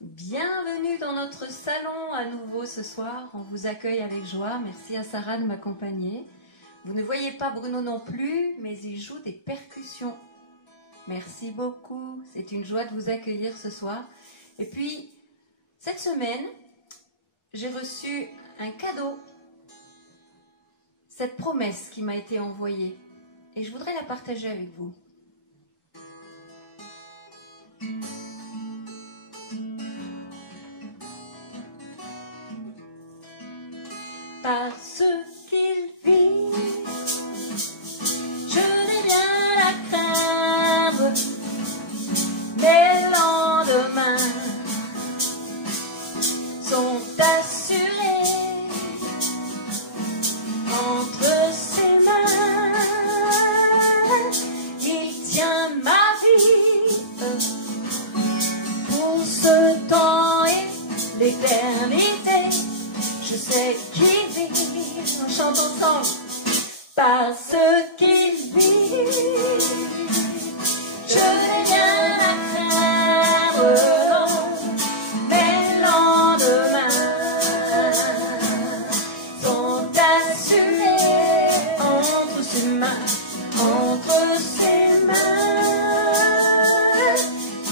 Bienvenue dans notre salon à nouveau ce soir. On vous accueille avec joie. Merci à Sarah de m'accompagner. Vous ne voyez pas Bruno non plus, mais il joue des percussions. Merci beaucoup. C'est une joie de vous accueillir ce soir. Et puis, cette semaine, j'ai reçu un cadeau. Cette promesse qui m'a été envoyée. Et je voudrais la partager avec vous. Parce qu'il vit, je n'ai rien à craindre. Mes lendemains sont assurés entre ses mains. Il tient ma vie pour ce temps et l'éternité. Je sais qu'il vit, on chante ensemble, parce qu'il vit, je n'ai rien à craindre, mes lendemains sont assurés entre ses mains,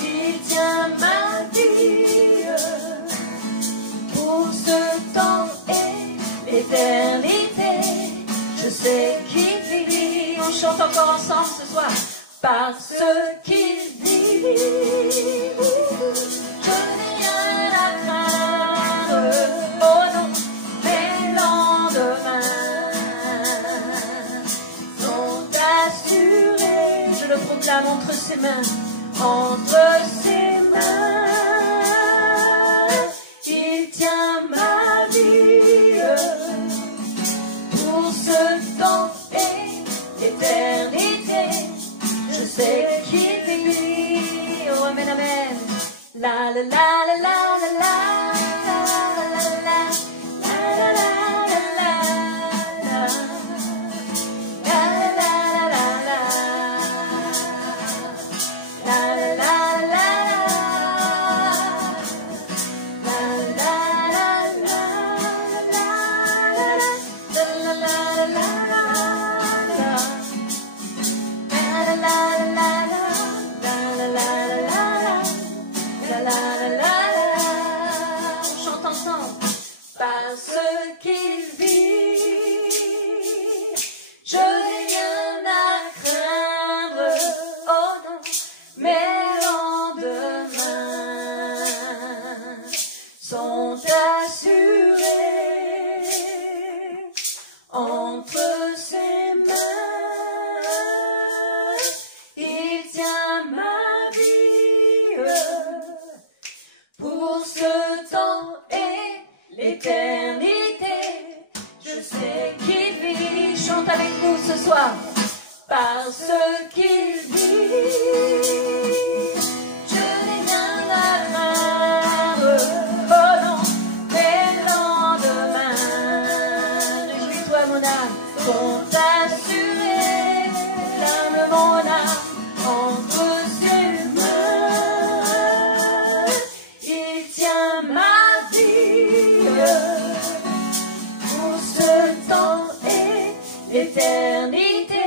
il tient ma vie pour ce temps et l'éternité. Je sais qu'il vit, on chante encore ensemble ce soir, parce qu'il vit, je n'ai rien à craindre, oh non, mes lendemains sont assurés, je le proclame entre ses mains, il tient ma vie pour ce temps et l'éternité. Je sais qu'il vit, oh amen, amen. La la la la la la la la la la la la parce qu'il vit, je n'ai rien à craindre, oh non, mes lendemains sont assurés entre ses mains, il tient ma vie pour ce temps et l'éternité. Je sais qu'il vit, chante avec nous ce soir, parce qu'il vit, je n'ai rien à craindre, oh non, mes lendemains, réjouis-toi mon âme, sont assurés, clame mon âme, entre ses mains, il tient ma vie pour ce temps et l'éternité.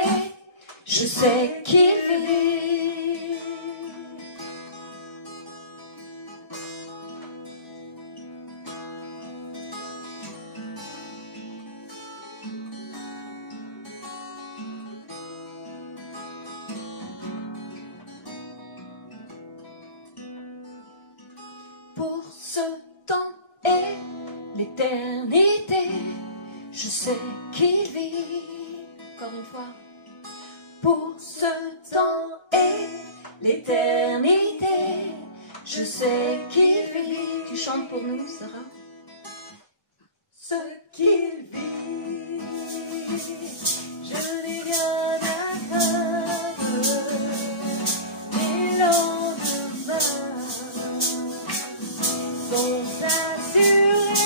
Je sais qu'il vit. Pour ce temps et l'éternité, je sais qu'il vit. Encore une fois. Pour ce temps et l'éternité, je sais qu'il vit. Tu chantes pour nous, Sarah. Ce qu'il vit, je n'ai rien à craindre, mes lendemains sont assurés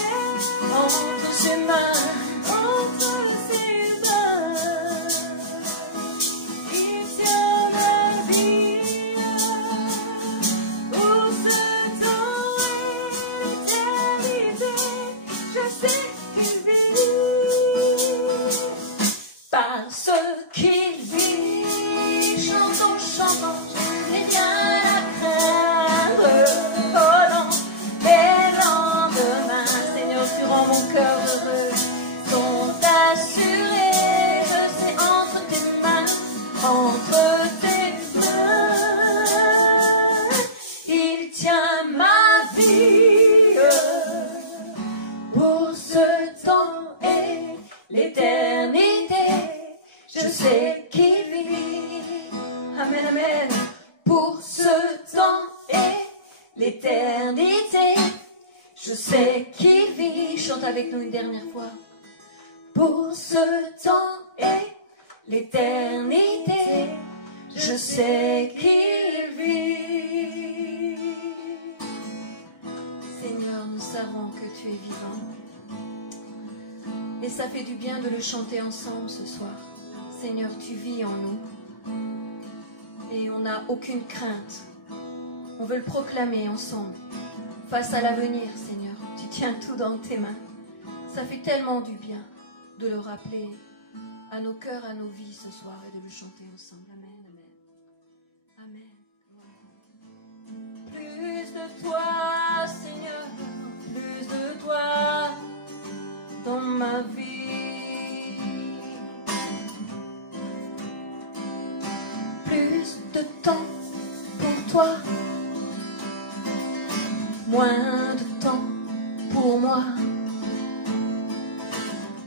entre ses mains, il tient ma vie pour ce temps entre tes mains. Il tient ma vie pour ce temps et l'éternité. Je sais qu'il vit. Amen, amen. Pour ce temps et l'éternité. Je sais qu'il vit. Chante avec nous une dernière fois. Pour ce temps et l'éternité, je sais qu'il vit. Seigneur, nous savons que tu es vivant. Et ça fait du bien de le chanter ensemble ce soir. Seigneur, tu vis en nous. Et on n'a aucune crainte. On veut le proclamer ensemble. Face à l'avenir, Seigneur, tu tiens tout dans tes mains. Ça fait tellement du bien de le rappeler à nos cœurs, à nos vies ce soir et de le chanter ensemble. Amen, amen. Amen. Plus de toi, Seigneur, plus de toi dans ma vie. Plus de temps pour toi, moins de temps pour moi.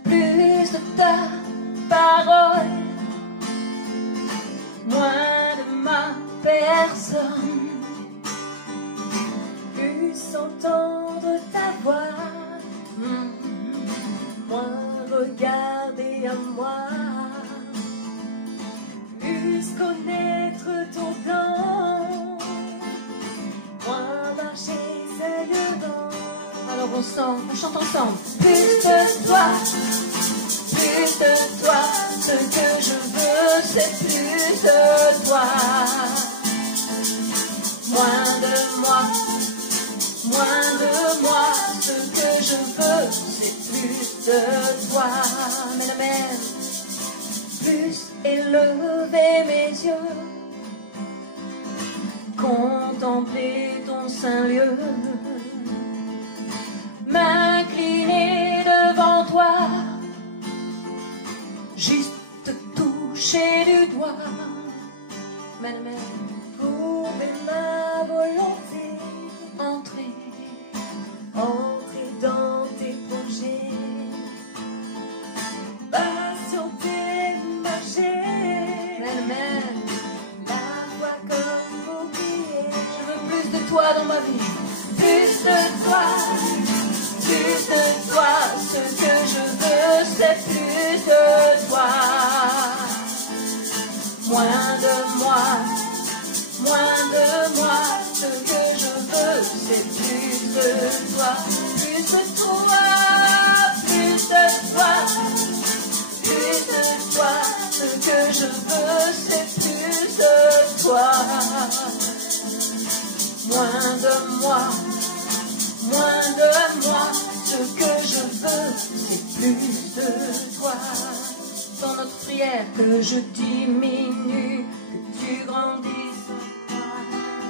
Plus de ta parole, moins de ma personne. Plus entendre ta voix, moins regarder à moi. Plus connaître ton plan, moins marcher seul dedans. Alors on chante ensemble. Plus de toi, ce que je veux, c'est plus de toi. Moins de moi, ce que je veux, c'est plus de toi. Amen, amen. Plus élever mes yeux, contempler ton saint lieu, m'incliner devant toi, juste te toucher du doigt, même prouver ma volonté, entrer dans tes projets, patienter, marcher, même la foi comme bouclier. Je veux plus de toi dans ma vie, plus de toi. Plus de toi, ce que je veux, c'est plus de toi. Moins de moi, ce que je veux, c'est plus de toi. Plus de toi, plus de toi, plus de toi, ce que je veux, c'est plus de toi. Moins de moi, ce que je veux, c'est plus de toi. Dans notre prière, que je diminue, que tu grandisses,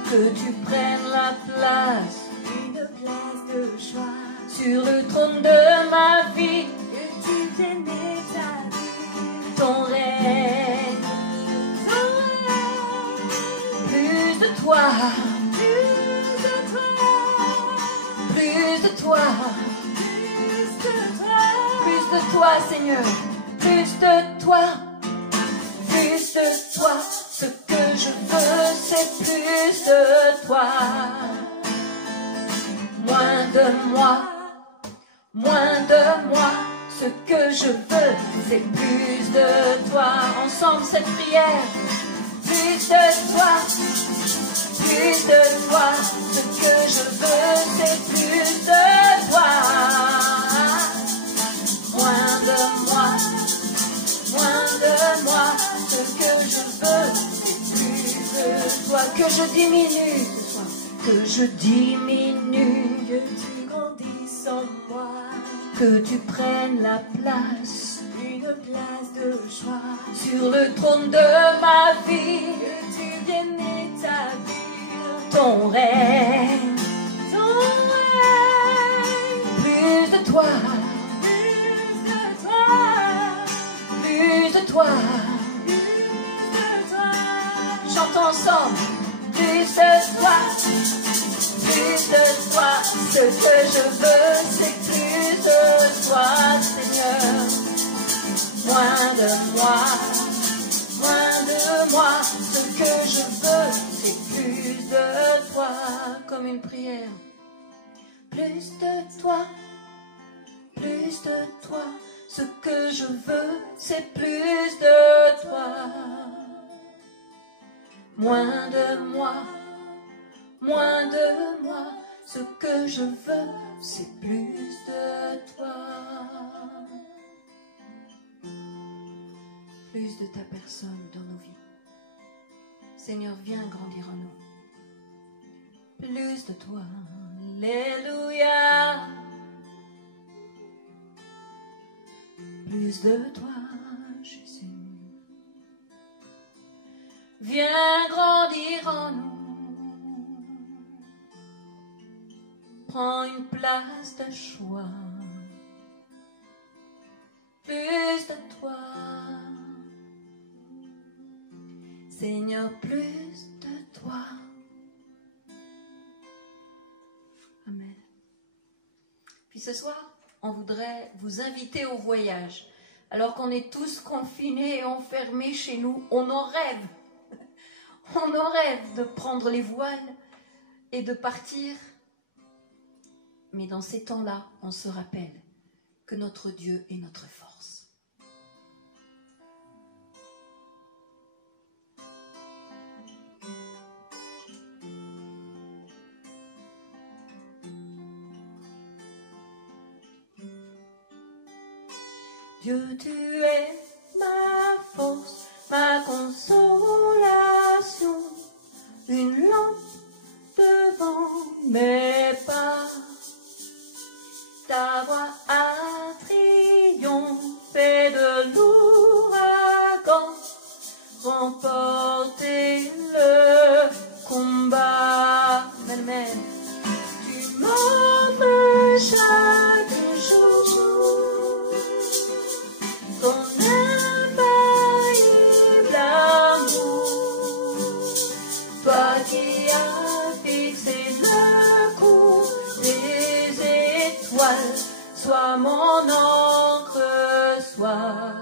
que tu prennes la place, une place de choix sur le trône de ma vie, que tu viennes établir ton règne, plus de toi. Plus de toi, Seignur, plus de toi, ce que je veux, c'est plus de toi. Moins de moi, ce que je veux, c'est plus de toi. Ensemble cette prière, plus de toi, ce que je veux, c'est plus de toi. Moins de moi, ce que je veux, c'est plus de toi. Que je diminue ce soir, que je diminue, que tu grandisses en moi, que tu prennes la place, une place de choix sur le trône de ma vie, que tu viennes établir ton règne, plus de toi, plus de toi, chante ensemble. Plus de toi, ce que je veux, c'est plus de toi, Seigneur. Moins de moi, ce que je veux, c'est plus de toi, comme une prière. Plus de toi, ce que je veux, c'est plus de toi. Moins de moi, ce que je veux, c'est plus de toi. Plus de ta personne dans nos vies. Seigneur, viens grandir en nous. Plus de toi, alléluia. Plus de toi, Jésus. Viens grandir en nous. Prends une place de choix. Plus de toi. Seigneur, plus de toi. Amen. Puis ce soir, on voudrait vous inviter au voyage. Alors qu'on est tous confinés et enfermés chez nous, on en rêve. On en rêve de prendre les voiles et de partir. Mais dans ces temps-là, on se rappelle que notre Dieu est notre force. Dieu, tu es ma force, ma consolation, une lampe devant mes pas. Ta voix a triomphé de l'ouragan, remporté le combat. Amen. Tu m'offres chaque jour ton infaillible amour, toi qui as fixé le cours des étoiles, sois mon encre, sois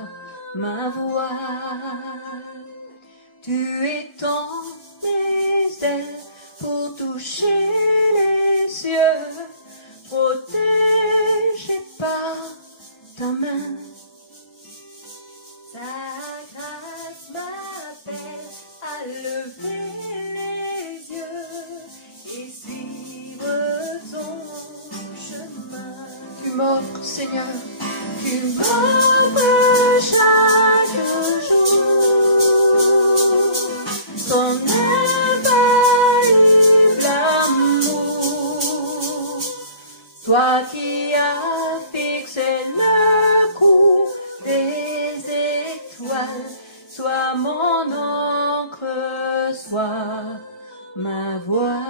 ma voile. Tu étends tes ailes pour toucher les cieux, protégé par ta main. Ta grâce m'appelle à lever les yeux et suivre ton chemin. Tu m'offres, Seigneur, tu m'offres chaque jour ton infaillible amour. Toi qui as fixé le cours des étoiles, sois mon encre, sois ma voile.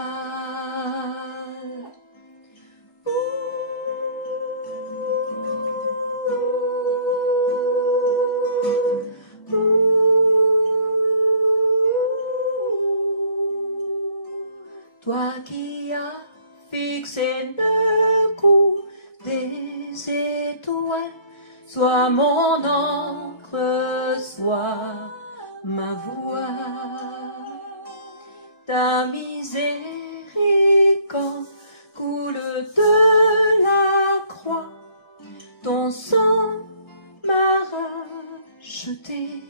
Toi qui as fixé le cours des étoiles, sois mon encre, sois ma voix. Ta miséricorde coule de la croix, ton sang m'a racheté.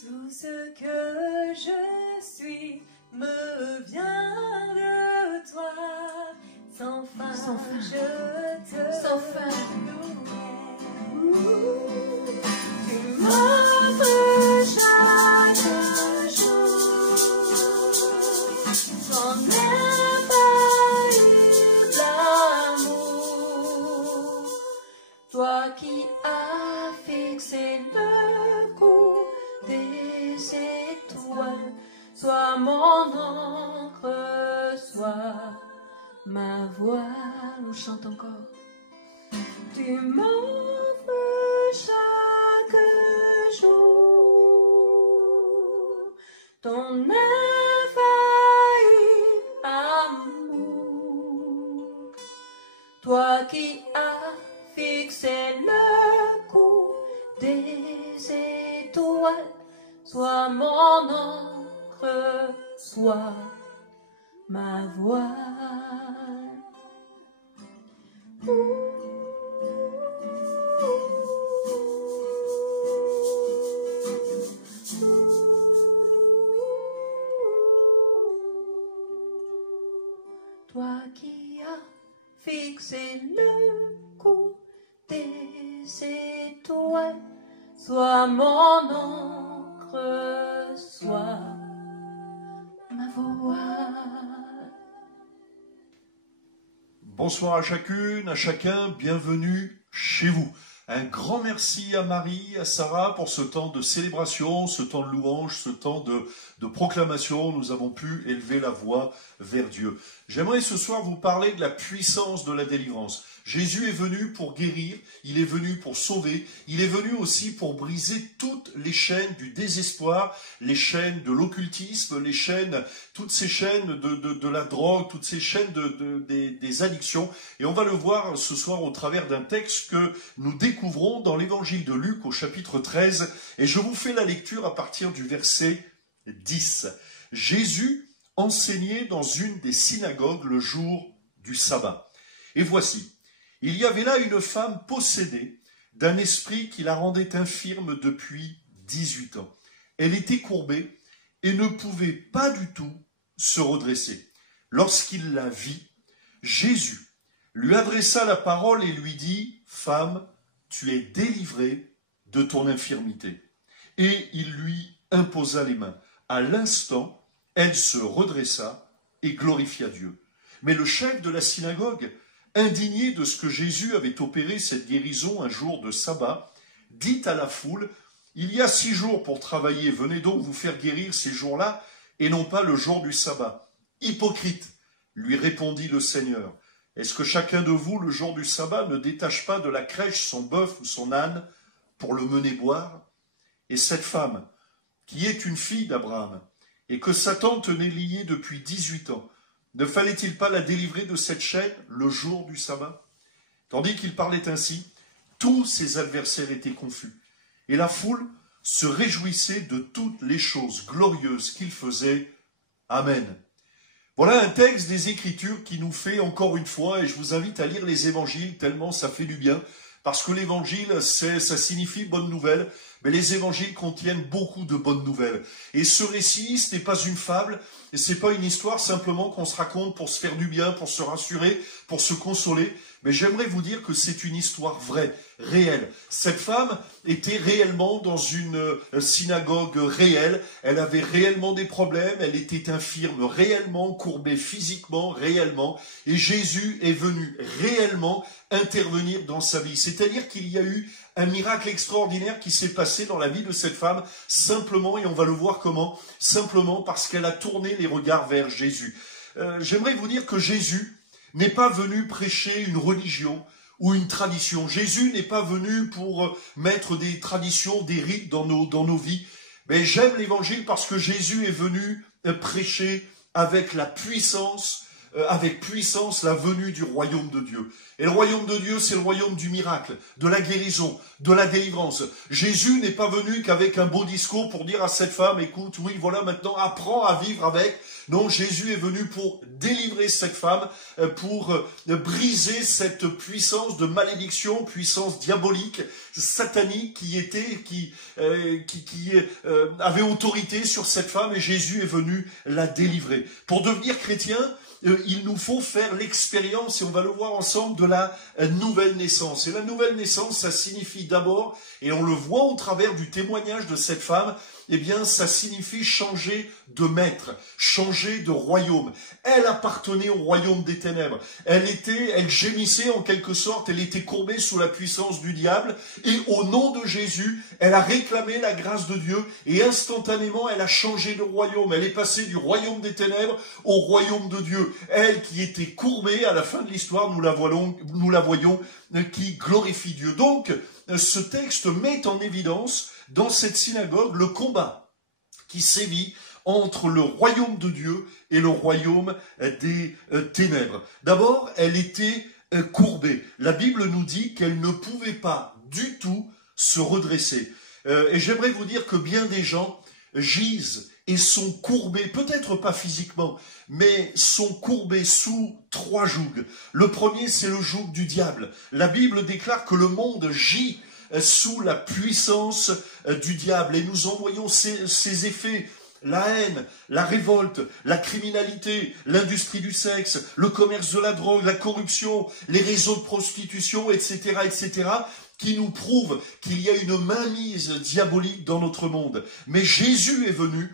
Tout ce que je suis me vient de toi, sans fin, je te louerai. Tu m'offres chaque jour ton infaillible amour, toi qui as fixé le cours des étoiles, sois mon encre, sois ma voile. On chante encore. Tu m'offres chaque jour ton infaillible amour. Toi qui as fixé le coup des étoiles, sois mon encre, sois ma voile. Toi qui as fixé le coup des étoiles, sois mon encre, sois ma voile. Bonsoir à chacune, à chacun, bienvenue chez vous. Un grand merci à Marie, à Sarah pour ce temps de célébration, ce temps de louange, ce temps de proclamation. Nous avons pu élever la voix vers Dieu. J'aimerais ce soir vous parler de la puissance de la délivrance. Jésus est venu pour guérir, il est venu pour sauver, il est venu aussi pour briser toutes les chaînes du désespoir, les chaînes de l'occultisme, les chaînes, toutes ces chaînes de la drogue, toutes ces chaînes des addictions. Et on va le voir ce soir au travers d'un texte que nous découvrons dans l'évangile de Luc au chapitre 13. Et je vous fais la lecture à partir du verset 10. Jésus enseignait dans une des synagogues le jour du sabbat. Et voici, il y avait là une femme possédée d'un esprit qui la rendait infirme depuis 18 ans. Elle était courbée et ne pouvait pas du tout se redresser. Lorsqu'il la vit, Jésus lui adressa la parole et lui dit « Femme, tu es délivrée de ton infirmité. » Et il lui imposa les mains. À l'instant, elle se redressa et glorifia Dieu. Mais le chef de la synagogue, indigné de ce que Jésus avait opéré cette guérison un jour de sabbat, dit à la foule, « Il y a 6 jours pour travailler, venez donc vous faire guérir ces jours-là, et non pas le jour du sabbat. » « Hypocrite, lui répondit le Seigneur, est-ce que chacun de vous, le jour du sabbat, ne détache pas de la crèche son bœuf ou son âne pour le mener boire? Et cette femme, qui est une fille d'Abraham, et que Satan tenait liée depuis 18 ans, ne fallait-il pas la délivrer de cette chaîne le jour du sabbat? Tandis qu'il parlait ainsi, tous ses adversaires étaient confus, et la foule se réjouissait de toutes les choses glorieuses qu'il faisait. Amen. Voilà un texte des Écritures qui nous fait encore une fois, et je vous invite à lire les évangiles tellement ça fait du bien, parce que l'évangile, ça signifie bonne nouvelle, mais les évangiles contiennent beaucoup de bonnes nouvelles. Et ce récit, ce n'est pas une fable, et ce n'est pas une histoire simplement qu'on se raconte pour se faire du bien, pour se rassurer, pour se consoler, mais j'aimerais vous dire que c'est une histoire vraie, réelle. Cette femme était réellement dans une synagogue réelle, elle avait réellement des problèmes, elle était infirme réellement, courbée physiquement réellement, et Jésus est venu réellement intervenir dans sa vie. C'est-à-dire qu'il y a eu un miracle extraordinaire qui s'est passé dans la vie de cette femme, simplement, et on va le voir comment, simplement parce qu'elle a tourné les regards vers Jésus. J'aimerais vous dire que Jésus n'est pas venu prêcher une religion ou une tradition. Jésus n'est pas venu pour mettre des traditions, des rites dans nos vies. Mais j'aime l'évangile parce que Jésus est venu prêcher avec puissance la venue du royaume de Dieu. Et le royaume de Dieu, c'est le royaume du miracle, de la guérison, de la délivrance. Jésus n'est pas venu qu'avec un beau discours pour dire à cette femme, écoute, oui, voilà, maintenant, apprends à vivre avec. Non, Jésus est venu pour délivrer cette femme, pour briser cette puissance de malédiction, puissance diabolique, satanique qui avait autorité sur cette femme, et Jésus est venu la délivrer. Pour devenir chrétien, il nous faut faire l'expérience, et on va le voir ensemble, de la nouvelle naissance. Et la nouvelle naissance, ça signifie d'abord, et on le voit au travers du témoignage de cette femme, eh bien, ça signifie changer de maître, changer de royaume. Elle appartenait au royaume des ténèbres. Elle gémissait en quelque sorte, elle était courbée sous la puissance du diable, et au nom de Jésus, elle a réclamé la grâce de Dieu, et instantanément, elle a changé de royaume. Elle est passée du royaume des ténèbres au royaume de Dieu. Elle qui était courbée, à la fin de l'histoire, nous la voyons, qui glorifie Dieu. Donc, ce texte met en évidence dans cette synagogue le combat qui sévit entre le royaume de Dieu et le royaume des ténèbres. D'abord, elle était courbée. La Bible nous dit qu'elle ne pouvait pas du tout se redresser. Et j'aimerais vous dire que bien des gens gisent et sont courbés, peut-être pas physiquement, mais sont courbés sous 3 jougs. Le premier, c'est le joug du diable. La Bible déclare que le monde gît sous la puissance du diable. Et nous en voyons ces effets. La haine, la révolte, la criminalité, l'industrie du sexe, le commerce de la drogue, la corruption, les réseaux de prostitution, etc., etc., qui nous prouvent qu'il y a une mainmise diabolique dans notre monde. Mais Jésus est venu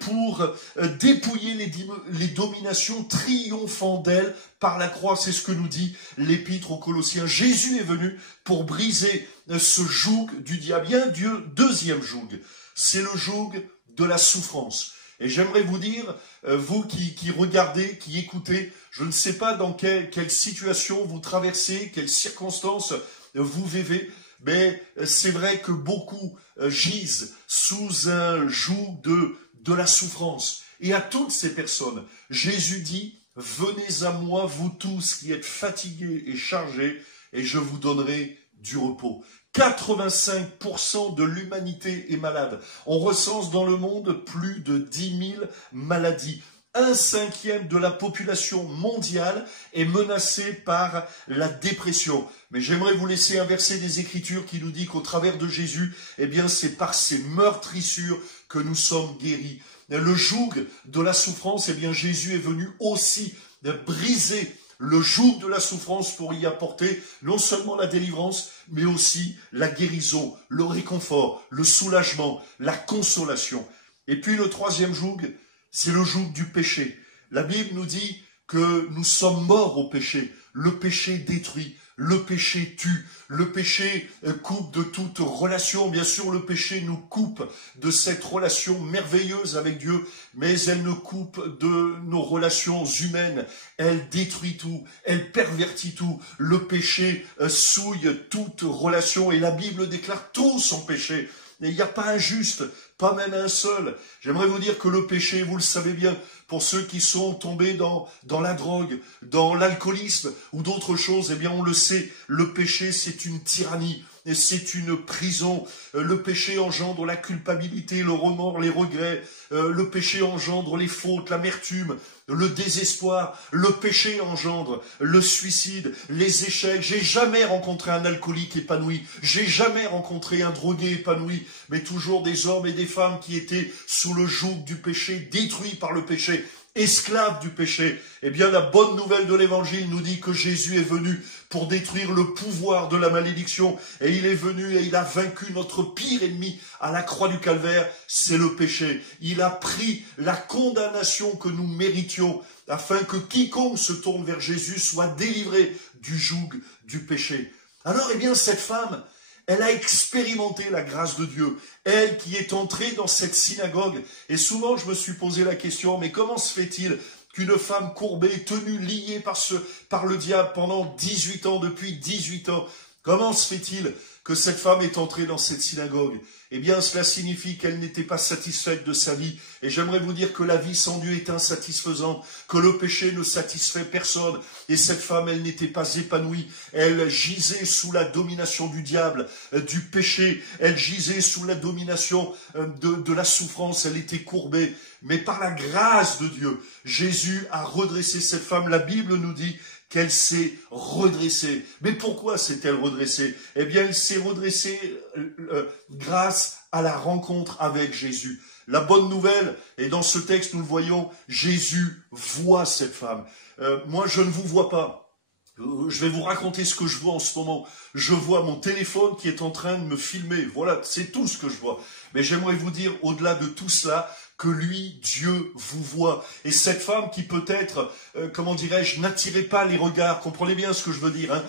pour dépouiller les dominations, triomphant d'elles par la croix. C'est ce que nous dit l'Épître aux Colossiens. Jésus est venu pour briser ce joug du diable. Il y a un deuxième joug, c'est le joug de la souffrance. Et j'aimerais vous dire, vous qui regardez, qui écoutez, je ne sais pas dans quelle situation vous traversez, quelles circonstances vous vivez, mais c'est vrai que beaucoup gisent sous un joug de la souffrance. Et à toutes ces personnes, Jésus dit, « Venez à moi, vous tous qui êtes fatigués et chargés, et je vous donnerai du repos. » 85% de l'humanité est malade. On recense dans le monde plus de 10 000 maladies. 1/5 de la population mondiale est menacée par la dépression. Mais j'aimerais vous laisser un verset des Écritures qui nous dit qu'au travers de Jésus, eh bien, c'est par ses meurtrissures que nous sommes guéris. Le joug de la souffrance, eh bien, Jésus est venu aussi briser le joug de la souffrance pour y apporter non seulement la délivrance, mais aussi la guérison, le réconfort, le soulagement, la consolation. Et puis le troisième joug, c'est le joug du péché. La Bible nous dit que nous sommes morts au péché. Le péché détruit, le péché tue, le péché coupe de toute relation. Bien sûr, le péché nous coupe de cette relation merveilleuse avec Dieu, mais elle nous coupe de nos relations humaines. Elle détruit tout, elle pervertit tout. Le péché souille toute relation et la Bible déclare tous sont péchés. Et il n'y a pas un juste, pas même un seul. J'aimerais vous dire que le péché, vous le savez bien, pour ceux qui sont tombés dans la drogue, dans l'alcoolisme ou d'autres choses, eh bien on le sait, le péché c'est une tyrannie. C'est une prison. Le péché engendre la culpabilité, le remords, les regrets. Le péché engendre les fautes, l'amertume, le désespoir. Le péché engendre le suicide, les échecs. J'ai jamais rencontré un alcoolique épanoui. J'ai jamais rencontré un drogué épanoui. Mais toujours des hommes et des femmes qui étaient sous le joug du péché, détruits par le péché, esclaves du péché. Eh bien, la bonne nouvelle de l'Évangile nous dit que Jésus est venu pour détruire le pouvoir de la malédiction. Et il est venu et il a vaincu notre pire ennemi à la croix du calvaire, c'est le péché. Il a pris la condamnation que nous méritions afin que quiconque se tourne vers Jésus soit délivré du joug du péché. Alors, eh bien, cette femme, elle a expérimenté la grâce de Dieu. Elle qui est entrée dans cette synagogue. Et souvent, je me suis posé la question, mais comment se fait-il qu'une femme courbée, tenue, liée par le diable pendant 18 ans, depuis 18 ans, comment se fait-il que cette femme est entrée dans cette synagogue? Eh bien, cela signifie qu'elle n'était pas satisfaite de sa vie. Et j'aimerais vous dire que la vie sans Dieu est insatisfaisante, que le péché ne satisfait personne. Et cette femme, elle n'était pas épanouie. Elle gisait sous la domination du diable, du péché. Elle gisait sous la domination de la souffrance. Elle était courbée. Mais par la grâce de Dieu, Jésus a redressé cette femme. La Bible nous dit qu'elle s'est redressée. Mais pourquoi s'est-elle redressée? Eh bien, elle s'est redressée grâce à la rencontre avec Jésus. La bonne nouvelle, et dans ce texte nous le voyons, Jésus voit cette femme. Moi, je ne vous vois pas. Je vais vous raconter ce que je vois en ce moment. Je vois mon téléphone qui est en train de me filmer. Voilà, c'est tout ce que je vois. Mais j'aimerais vous dire, au-delà de tout cela, que lui, Dieu, vous voit. Et cette femme qui peut-être, comment dirais-je, n'attirait pas les regards, comprenez bien ce que je veux dire, hein,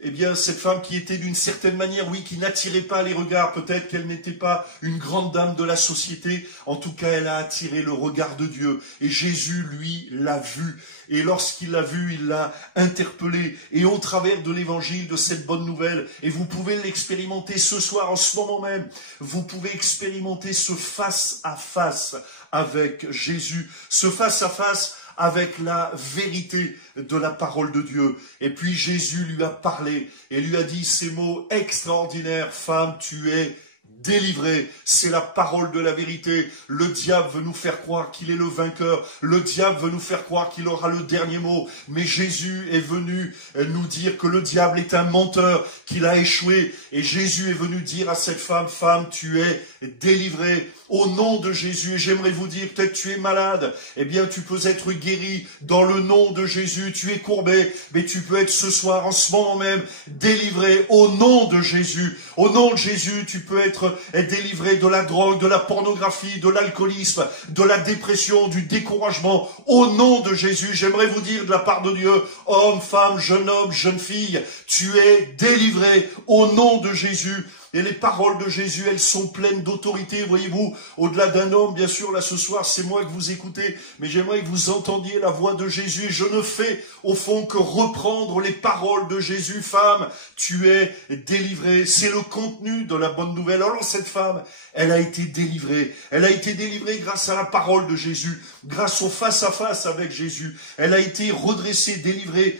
eh bien, cette femme qui était d'une certaine manière, oui, qui n'attirait pas les regards, peut-être qu'elle n'était pas une grande dame de la société, en tout cas, elle a attiré le regard de Dieu. Et Jésus, lui, l'a vue. Et lorsqu'il l'a vue, il l'a interpellée. Et au travers de l'évangile, de cette bonne nouvelle, et vous pouvez l'expérimenter ce soir, en ce moment même, vous pouvez expérimenter ce face à face avec Jésus, ce face-à-face avec la vérité de la parole de Dieu. Et puis Jésus lui a parlé et lui a dit ces mots extraordinaires: femme, tu es délivrée. C'est la parole de la vérité. Le diable veut nous faire croire qu'il est le vainqueur. Le diable veut nous faire croire qu'il aura le dernier mot. Mais Jésus est venu nous dire que le diable est un menteur, qu'il a échoué. Et Jésus est venu dire à cette femme: femme, tu es délivrée. Au nom de Jésus. Et j'aimerais vous dire, peut-être tu es malade, eh bien tu peux être guéri dans le nom de Jésus. Tu es courbé, mais tu peux être ce soir, en ce moment même, délivré au nom de Jésus. Au nom de Jésus, tu peux être délivré de la drogue, de la pornographie, de l'alcoolisme, de la dépression, du découragement. Au nom de Jésus, j'aimerais vous dire de la part de Dieu, homme, femme, jeune fille, tu es délivré au nom de Jésus. Et les paroles de Jésus, elles sont pleines d'autorité, voyez-vous, au-delà d'un homme, bien sûr, là ce soir, c'est moi que vous écoutez, mais j'aimerais que vous entendiez la voix de Jésus. Je ne fais, au fond, que reprendre les paroles de Jésus. Femme, tu es délivrée. C'est le contenu de la bonne nouvelle. Alors cette femme, elle a été délivrée. Elle a été délivrée grâce à la parole de Jésus, grâce au face-à-face avec Jésus. Elle a été redressée, délivrée,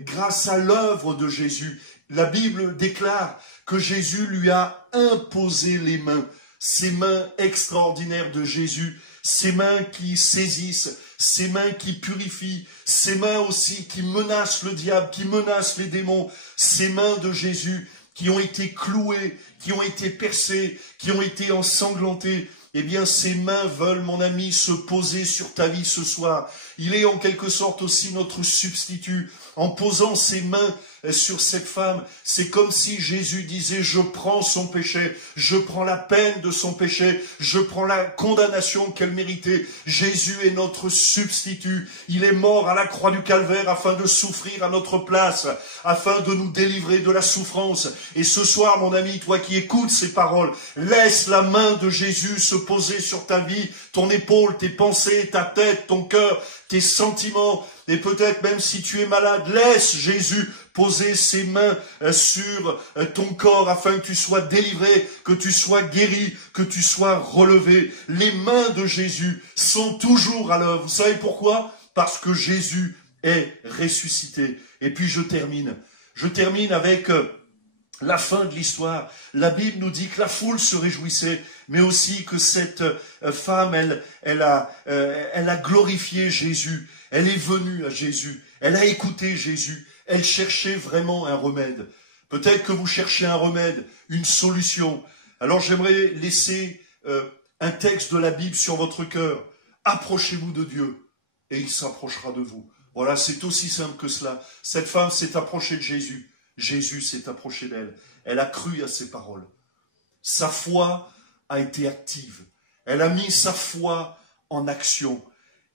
grâce à l'œuvre de Jésus. La Bible déclare que Jésus lui a imposé les mains, ces mains extraordinaires de Jésus, ces mains qui saisissent, ces mains qui purifient, ces mains aussi qui menacent le diable, qui menacent les démons, ces mains de Jésus qui ont été clouées, qui ont été percées, qui ont été ensanglantées. Eh bien, ces mains veulent, mon ami, se poser sur ta vie ce soir. Il est en quelque sorte aussi notre substitut. En posant ses mains sur cette femme, c'est comme si Jésus disait: je prends son péché, je prends la peine de son péché, je prends la condamnation qu'elle méritait. Jésus est notre substitut. Il est mort à la croix du Calvaire afin de souffrir à notre place, afin de nous délivrer de la souffrance. Et ce soir, mon ami, toi qui écoutes ces paroles, laisse la main de Jésus se poser sur ta vie, ton épaule, tes pensées, ta tête, ton cœur, tes sentiments. Et peut-être même si tu es malade, laisse Jésus poser ses mains sur ton corps afin que tu sois délivré, que tu sois guéri, que tu sois relevé. Les mains de Jésus sont toujours à l'œuvre. Vous savez pourquoi? Parce que Jésus est ressuscité. Et puis je termine avec la fin de l'histoire. La Bible nous dit que la foule se réjouissait, mais aussi que cette femme, elle a glorifié Jésus. Elle est venue à Jésus. Elle a écouté Jésus. Elle cherchait vraiment un remède. Peut-être que vous cherchez un remède, une solution. Alors j'aimerais laisser un texte de la Bible sur votre cœur. Approchez-vous de Dieu et il s'approchera de vous. Voilà, c'est aussi simple que cela. Cette femme s'est approchée de Jésus. Jésus s'est approché d'elle. Elle a cru à ses paroles. Sa foi a été active. Elle a mis sa foi en action.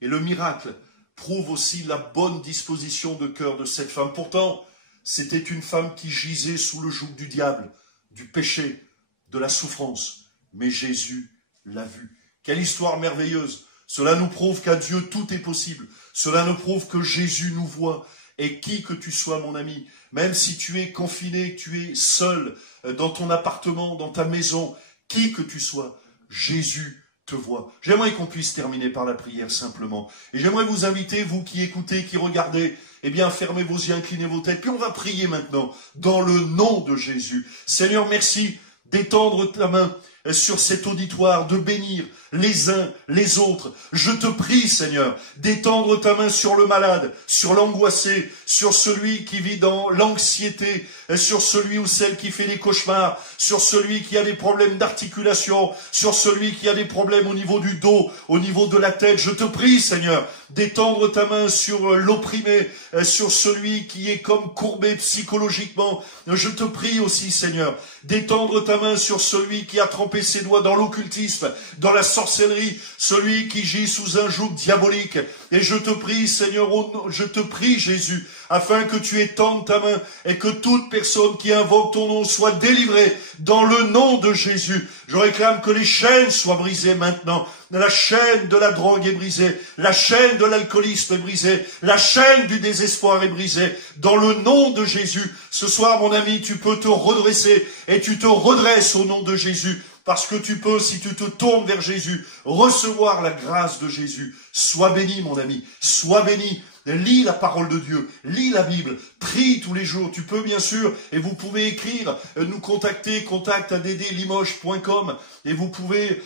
Et le miracle prouve aussi la bonne disposition de cœur de cette femme. Pourtant, c'était une femme qui gisait sous le joug du diable, du péché, de la souffrance. Mais Jésus l'a vue. Quelle histoire merveilleuse! Cela nous prouve qu'à Dieu tout est possible. Cela nous prouve que Jésus nous voit. Et qui que tu sois, mon ami, même si tu es confiné, que tu es seul dans ton appartement, dans ta maison, qui que tu sois, Jésus te voit. J'aimerais qu'on puisse terminer par la prière simplement. Et j'aimerais vous inviter, vous qui écoutez, qui regardez, eh bien fermez vos yeux, inclinez vos têtes. Puis on va prier maintenant dans le nom de Jésus. Seigneur, merci d'étendre ta main sur cet auditoire, de bénir les uns les autres. Je te prie, Seigneur, d'étendre ta main sur le malade, sur l'angoissé, sur celui qui vit dans l'anxiété, sur celui ou celle qui fait des cauchemars, sur celui qui a des problèmes d'articulation, sur celui qui a des problèmes au niveau du dos, au niveau de la tête. Je te prie, Seigneur, d'étendre ta main sur l'opprimé, sur celui qui est comme courbé psychologiquement. Je te prie aussi, Seigneur, d'étendre ta main sur celui qui a trempé ses doigts dans l'occultisme, dans la sorcellerie, celui qui gît sous un joug diabolique. Et je te prie, Seigneur, je te prie, Jésus, afin que tu étendes ta main et que toute personne qui invoque ton nom soit délivrée dans le nom de Jésus. Je réclame que les chaînes soient brisées maintenant. La chaîne de la drogue est brisée, la chaîne de l'alcoolisme est brisée, la chaîne du désespoir est brisée. Dans le nom de Jésus, ce soir, mon ami, tu peux te redresser et tu te redresses au nom de Jésus. parce que tu peux, si tu te tournes vers Jésus, recevoir la grâce de Jésus. Sois béni, mon ami, sois béni. Lis la parole de Dieu, lis la Bible, prie tous les jours. Tu peux bien sûr, et vous pouvez écrire, nous contacter, contact@ddlimoges.com, et vous pouvez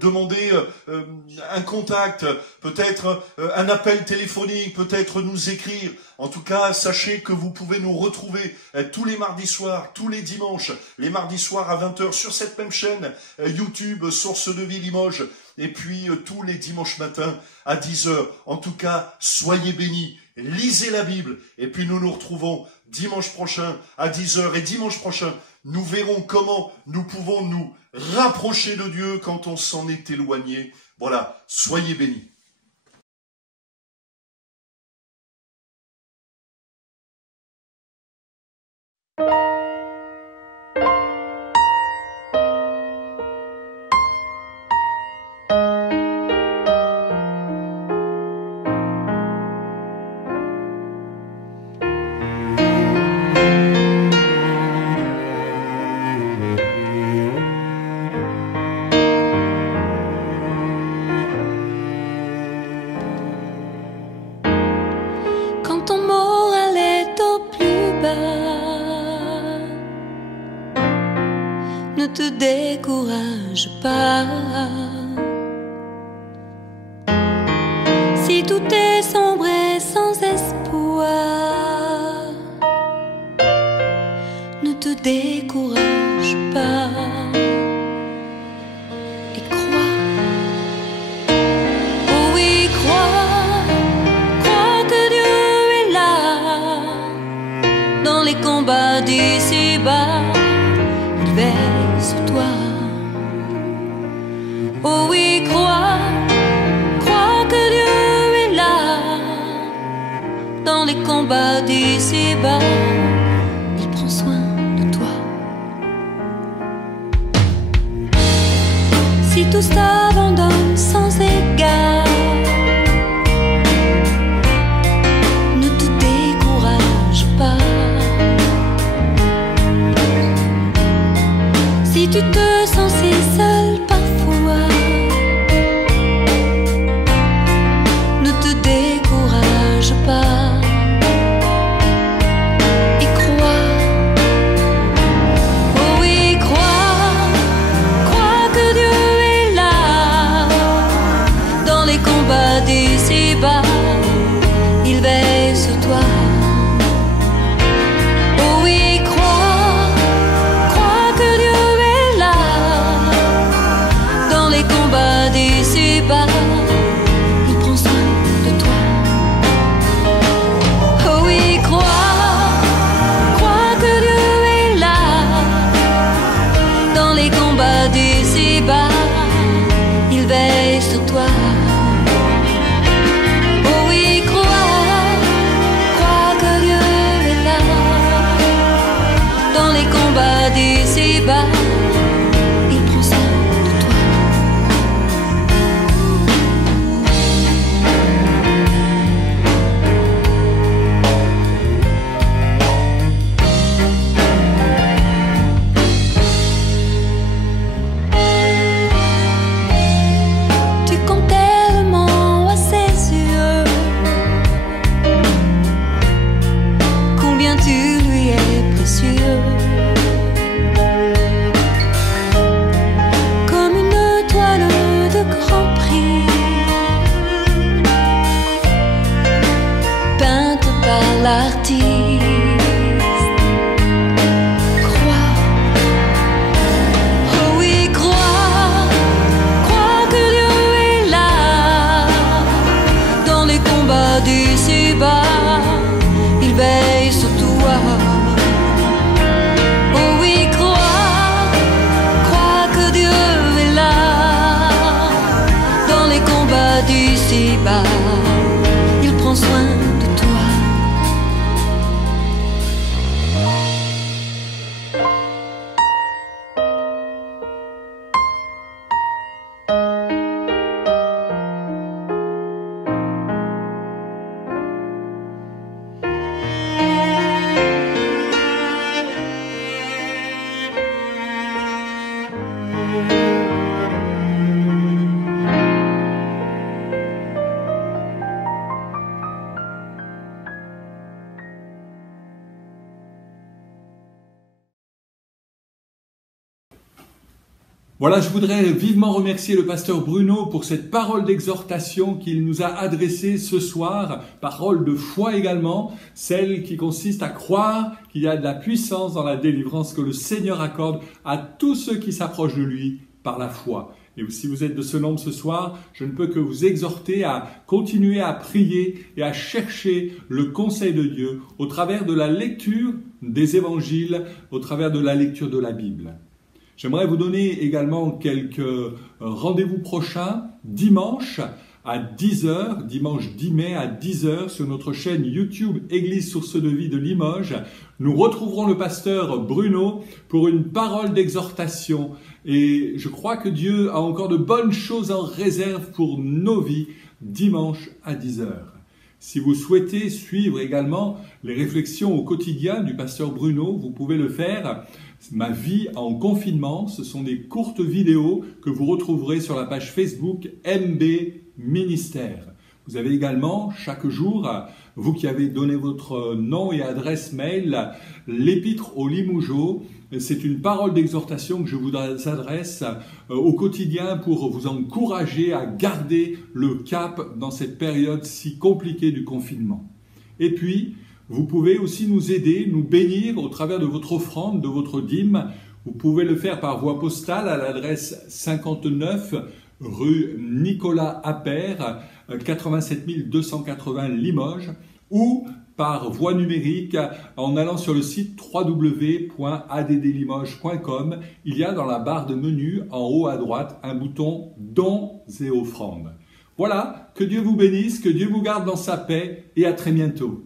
demander un contact, peut-être un appel téléphonique, peut-être nous écrire. En tout cas, sachez que vous pouvez nous retrouver tous les mardis soirs, tous les dimanches, les mardis soirs à 20 h sur cette même chaîne YouTube, Source de Vie Limoges, et puis tous les dimanches matins à 10 h. En tout cas, soyez bénis, lisez la Bible, et puis nous nous retrouvons dimanche prochain à 10 h. Et dimanche prochain, nous verrons comment nous pouvons nous rapprocher de Dieu quand on s'en est éloigné. Voilà, soyez bénis. Ne te décourage pas. Si tout est sombre et sans espoir, ne te décourage pas et crois. Oh oui, crois que Dieu est là dans les combats d'ici-bas. Il veille sur toi. Oh oui, crois que Dieu est là dans les combats d'ici-bas. Il prend soin de toi. Si tous t'abandonnent sans égard, ne te décourage pas. Si tu te sens si seul parfois, ne te décourage pas et crois. Oh oui, crois que Dieu est là dans les combats d'ici-bas. Il veille sur toi. Oh oui, crois que Dieu est là dans les combats d'ici-bas. Il prend soin de toi. Oh oui, crois que Dieu est là dans les combats d'ici-bas. Il veille sur toi. Oh oui, crois que Dieu est là dans les combats d'ici-bas. Il prend soin de toi. Tu comptes tellement à ses yeux, combien tu lui es précieux. Comme une toile de grand prix, peinte par l'artiste. Crois, oh oui, crois que Dieu est là dans les combats d'ici-bas. Il veille sur toi. Oh oui, crois que Dieu est là dans les combats d'ici-bas. Il prend soin de toi. Voilà, je voudrais vivement remercier le pasteur Bruno pour cette parole d'exhortation qu'il nous a adressée ce soir, parole de foi également, celle qui consiste à croire qu'il y a de la puissance dans la délivrance que le Seigneur accorde à tous ceux qui s'approchent de lui par la foi. Et si vous êtes de ce nombre ce soir, je ne peux que vous exhorter à continuer à prier et à chercher le conseil de Dieu au travers de la lecture des évangiles, au travers de la lecture de la Bible. J'aimerais vous donner également quelques rendez-vous prochains, dimanche à 10h, dimanche 10 mai à 10h sur notre chaîne YouTube Église Source de Vie de Limoges. Nous retrouverons le pasteur Bruno pour une parole d'exhortation et je crois que Dieu a encore de bonnes choses en réserve pour nos vies dimanche à 10h. Si vous souhaitez suivre également les réflexions au quotidien du pasteur Bruno, vous pouvez le faire. Ma vie en confinement, ce sont des courtes vidéos que vous retrouverez sur la page Facebook MB Ministère. Vous avez également chaque jour, vous qui avez donné votre nom et adresse mail, l'épître aux Limougeaux. C'est une parole d'exhortation que je vous adresse au quotidien pour vous encourager à garder le cap dans cette période si compliquée du confinement. Et puis, vous pouvez aussi nous aider, nous bénir au travers de votre offrande, de votre dîme. Vous pouvez le faire par voie postale à l'adresse 59 rue Nicolas Appert, 87 280 Limoges, ou par voie numérique en allant sur le site www.addlimoges.com. Il y a dans la barre de menu en haut à droite un bouton Dons et offrandes. Voilà, que Dieu vous bénisse, que Dieu vous garde dans sa paix et à très bientôt.